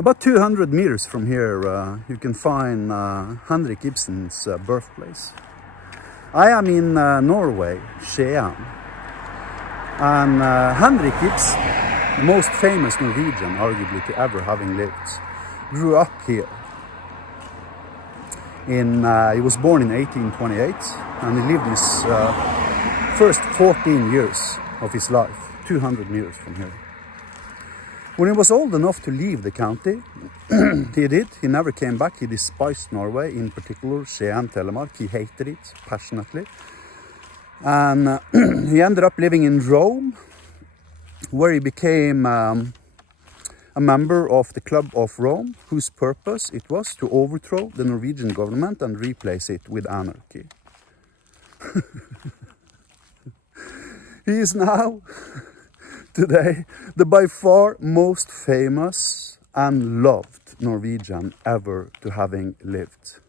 About 200 meters from here, you can find Henrik Ibsen's birthplace. I am in Norway, Skien, and Henrik Ibsen, the most famous Norwegian, arguably to ever having lived, grew up here. He was born in 1828, and he lived his first 14 years of his life, 200 meters from here. When he was old enough to leave the county, he did. He never came back. He despised Norway, in particular Skien, Telemark. He hated it passionately. And he ended up living in Rome, where he became a member of the Club of Rome, whose purpose it was to overthrow the Norwegian government and replace it with anarchy. He is now, today, the by far most famous and loved Norwegian ever to having lived.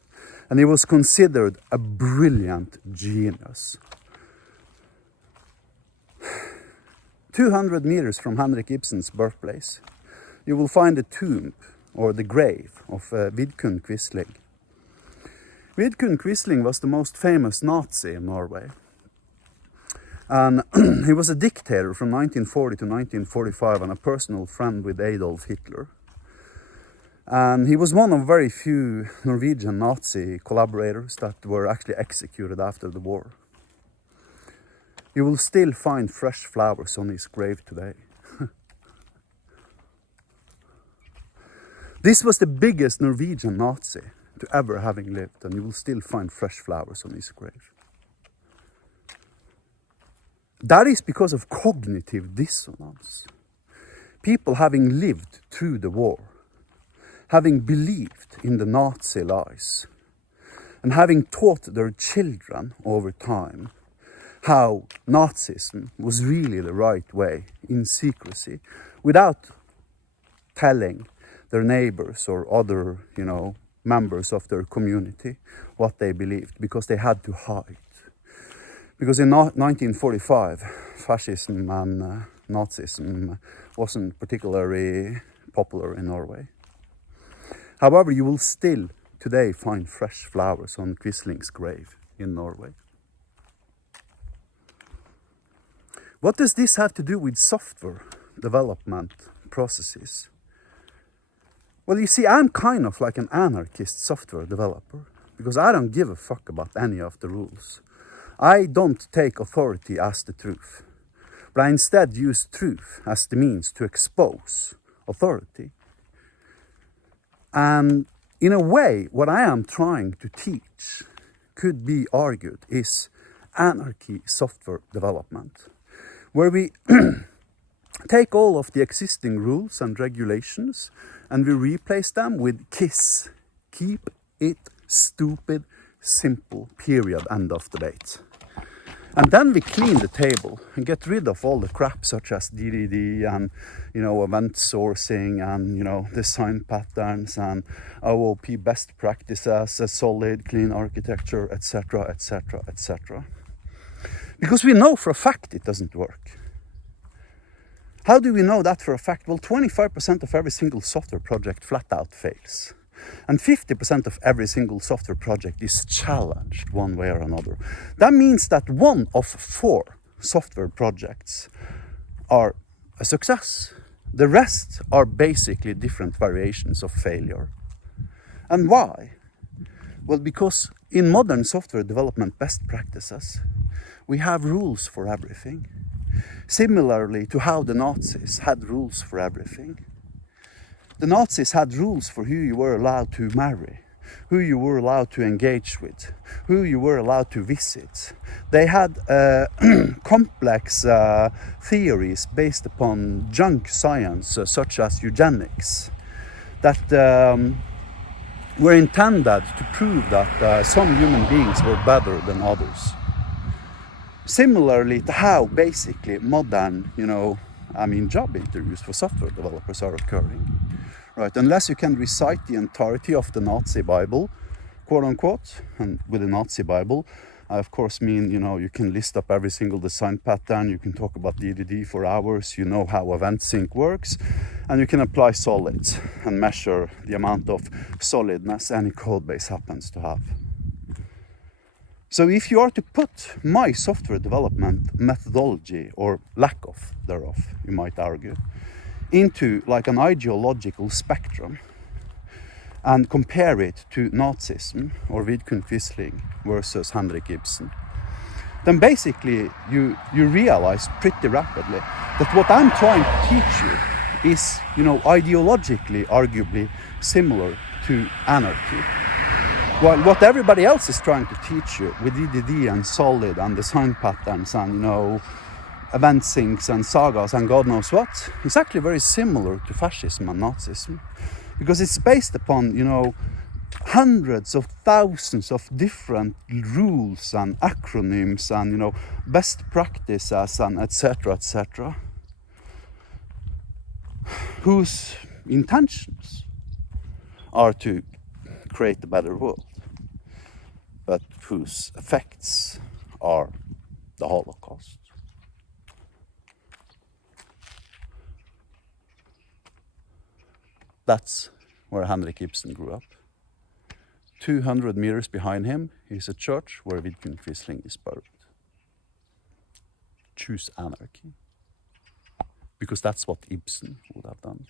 And he was considered a brilliant genius. 200 meters from Henrik Ibsen's birthplace, you will find the tomb, or the grave, of Vidkun Quisling. Vidkun Quisling was the most famous Nazi in Norway. And he was a dictator from 1940 to 1945 and a personal friend with Adolf Hitler. And he was one of very few Norwegian Nazi collaborators that were actually executed after the war. You will still find fresh flowers on his grave today. This was the biggest Norwegian Nazi to ever having lived, and you will still find fresh flowers on his grave. That is because of cognitive dissonance. People having lived through the war, having believed in the Nazi lies, and having taught their children over time how Nazism was really the right way in secrecy, without telling their neighbors or other, members of their community what they believed, because they had to hide. Because in 1945, fascism and Nazism wasn't particularly popular in Norway. However, you will still today find fresh flowers on Quisling's grave in Norway. What does this have to do with software development processes? Well, you see, I'm kind of like an anarchist software developer, because I don't give a fuck about any of the rules. I don't take authority as the truth, but I instead use truth as the means to expose authority. And in a way, what I am trying to teach could be argued is anarchy software development, where we take all of the existing rules and regulations and we replace them with KISS. Keep it stupid, simple, period, end of debate. And then we clean the table and get rid of all the crap such as DDD and, event sourcing and, design patterns and OOP best practices, a solid, clean architecture, etc., etc., etc. Because we know for a fact it doesn't work. How do we know that for a fact? Well, 25% of every single software project flat out fails. And 50% of every single software project is challenged one way or another. That means that 1 of 4 software projects are a success. The rest are basically different variations of failure. And why? Well, because in modern software development best practices, we have rules for everything. Similarly to how the Nazis had rules for everything. The Nazis had rules for who you were allowed to marry, who you were allowed to engage with, who you were allowed to visit. They had complex theories based upon junk science, such as eugenics, that were intended to prove that some human beings were better than others. Similarly to how basically modern, job interviews for software developers are occurring. Right, unless you can recite the entirety of the Nazi Bible, quote unquote, and with the Nazi Bible, I of course mean, you know, you can list up every single design pattern, you can talk about DDD for hours, you know how event sync works, and you can apply solids and measure the amount of solidness any code base happens to have. So if you are to put my software development methodology, or lack of thereof, you might argue, into like an ideological spectrum, and compare it to Nazism or Vidkun Quisling versus Henrik Ibsen, then basically you realize pretty rapidly that what I'm trying to teach you is, you know, ideologically arguably similar to anarchy. While what everybody else is trying to teach you with DDD and solid and design patterns and, you know, event syncs and sagas and God knows what, is actually very similar to fascism and Nazism. Because it's based upon, you know, hundreds of thousands of different rules and acronyms and, you know, best practices and etc., whose intentions are to create a better world, but whose effects are the Holocaust. That's where Henrik Ibsen grew up. 200 meters behind him is a church where Vidkun Quisling is buried. Choose anarchy. Because that's what Ibsen would have done.